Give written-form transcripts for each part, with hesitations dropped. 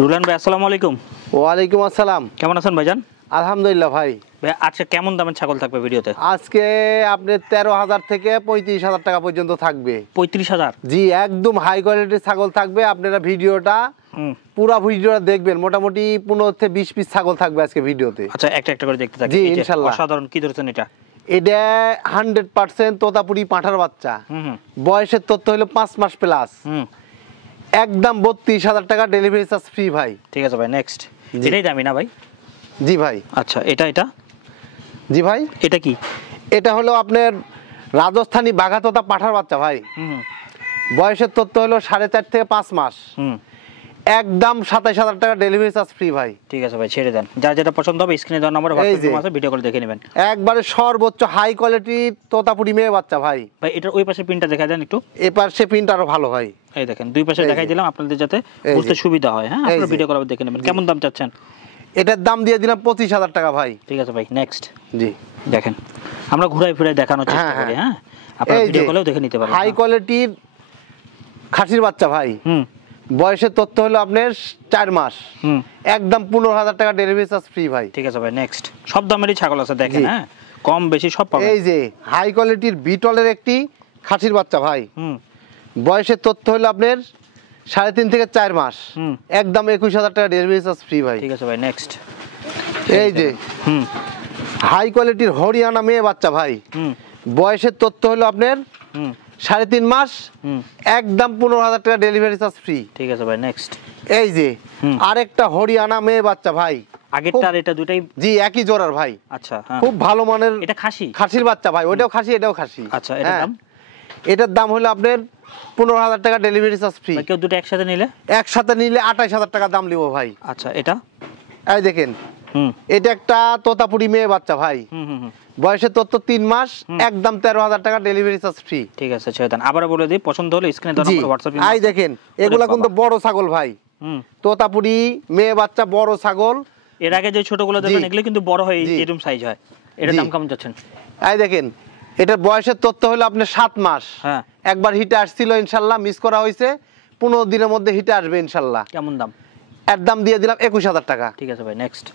রুলান ভাই আসসালামু আলাইকুম। ওয়ালাইকুম আসসালাম। কেমন আছেন ভাইজান? আলহামদুলিল্লাহ ভাই। ভাই আচ্ছা কেমন দামের ছাগল থাকবে ভিডিওতে? আজকে আপনার 13,000 থেকে 35,000 টাকা পর্যন্ত থাকবে। 35,000? জি, একদম হাই কোয়ালিটির ছাগল থাকবে। আপনারা ভিডিওটা পুরা ভিডিওটা দেখবেন। মোটামুটি 15 থেকে 20 পিস ছাগল থাকবে আজকে ভিডিওতে। আচ্ছা একটা একটা করে দেখতে থাকি। জি, এই যে ইনশাআল্লাহ। অসাধারণ কি ধরেছেন এটা? এটা 100% তোতাপুরি পাঁঠার বাচ্চা। বয়সের তথ্য হলো 5 মাস প্লাস। একদম 32,000 টাকা, ডেলিভারি চার্জ ফ্রি ভাই। ঠিক আছে ভাই, নেক্সট। এটাই দামি না ভাই? জি ভাই। আচ্ছা এটা জি ভাই। এটা কি? এটা হলো আপনার রাজস্থানী বাঘাতোতা পাঁঠার বাচ্চা ভাই। বয়সের তথ্য হলো 4.5 থেকে 5 মাস। একদম 27,000 টাকা, ডেলিভারি চার্জ ফ্রি ভাই। ঠিক আছে ভাই, ছেড়ে দেন। যার যেটা পছন্দ হবে স্ক্রিনে দেওয়া নম্বরে হোয়াটসঅ্যাপ আছে, ভিডিও কল দেখে নেবেন। একবারে সর্বোচ্চ হাই কোয়ালিটির তোতাপুরি মেয়ে বাচ্চা ভাই। ভাই এটার ওই পাশে পিনটা দেখা দেন একটু। এই পাশে পিনটা আরো ভালো ভাই। এই দেখেন দুই পাশে দেখাই দিলাম আপনাদের যাতে বুঝতে সুবিধা হয়। হ্যাঁ, আপনারা ভিডিও কল দেখে নেবেন। কেমন দাম চাচ্ছেন? এটার দাম দিয়ে দিলাম 25,000 টাকা ভাই। ঠিক আছে ভাই, নেক্সট। জি দেখেন আমরা ঘুরাই ফিরাই দেখানোর চেষ্টা করি। হ্যাঁ, আপনারা ভিডিও কলেও দেখে নিতে পারেন। হাই কোয়ালিটির খাসির বাচ্চা ভাই। বয়সের তথ্য হলো আপনার 4 মাস। একদম 15,000 টাকা, ডেলিভারি চার্জ ফ্রি ভাই। ঠিক আছে ভাই, নেক্সট। সব দামেরই ছাগল আছে দেখেন। হ্যাঁ, কম বেশি সব পাবেন। এই যে হাই কোয়ালিটির বিটলের একটি খাসির বাচ্চা ভাই। বয়সের তথ্য হলো আপনার 3.5 থেকে 4 মাস। একদম 21,000 টাকা, ডেলিভারি চার্জ ফ্রি ভাই। ঠিক আছে ভাই, নেক্সট। এই যে হাই কোয়ালিটির হরিয়ানা মেয়ে বাচ্চা ভাই। বয়সের তথ্য হলো আপনার 3.5 মাস। একদম 15,000 টাকা, ডেলিভারি চার্জ ফ্রি। ঠিক আছে ভাই, নেক্সট। এই যে আরেকটা হরিয়ানা মেয়ে বাচ্চা ভাই। আগেরটা আর এটা দুটাই? জি, একই জোড়ার ভাই। আচ্ছা, খুব ভালো মানের। এটা খাসি? খাসির বাচ্চা ভাই, ওটাও খাসি এটাও খাসি। আচ্ছা, এটার দাম? এটার দাম হলো আপনার 15,000 টাকা, ডেলিভারি চার্জ ফ্রি। কেউ দুটো একসাথে নিলে? একসাথে নিলে 28,000 টাকা দাম নিব ভাই। আচ্ছা, এটা? এই দেখেন এটা একটা তোতাপুরি মেয়ে বাচ্চা ভাই। বয়সের তথ্য 3 মাস। একদম 13,000 টাকা, ডেলিভারি চার্জ ফ্রি। ঠিক আছে, ছেড়ে দেন। আবার বলে দিই, পছন্দ হলে স্ক্রিনে দেওয়া নম্বরে হোয়াটসঅ্যাপে। এই দেখেন এগুলা কিন্তু বড় ছাগল ভাই। তোতাপুরি মেয়ে বাচ্চা, বড় ছাগল। এর আগে যে ছোটগুলো দেখেন এগুলো কিন্তু বড় হয়, এরকম সাইজ হয়। এটার দাম কেমন যাচ্ছেন? এই দেখেন এটার বয়সের তথ্য হলো আপনার 7 মাস। হ্যাঁ, একবার হিটে আসছিল, ইনশাআল্লাহ মিস করা হয়েছে। 15 দিনের মধ্যে হিটে আসবে ইনশাআল্লাহ। কেমন দাম? এর দাম দিয়ে দিলাম 21,000 টাকা। ঠিক আছে ভাই, নেক্সট।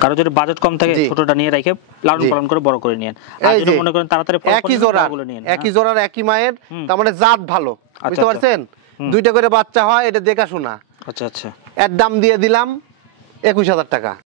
কারো যদি বাজেট কম থাকে ছোটটা নিয়ে রেখে লালন পালন করে বড় করে নিয়েন। আর যদি মনে করেন তাড়াতাড়ি একই জোড়ার একই মায়ের, তার মানে জাত ভালো, বুঝতে পারছেন? দুইটা করে বাচ্চা হয়, এটা দেখাশোনা। আচ্ছা আচ্ছা। এর দাম দিয়ে দিলাম 21,000 টাকা।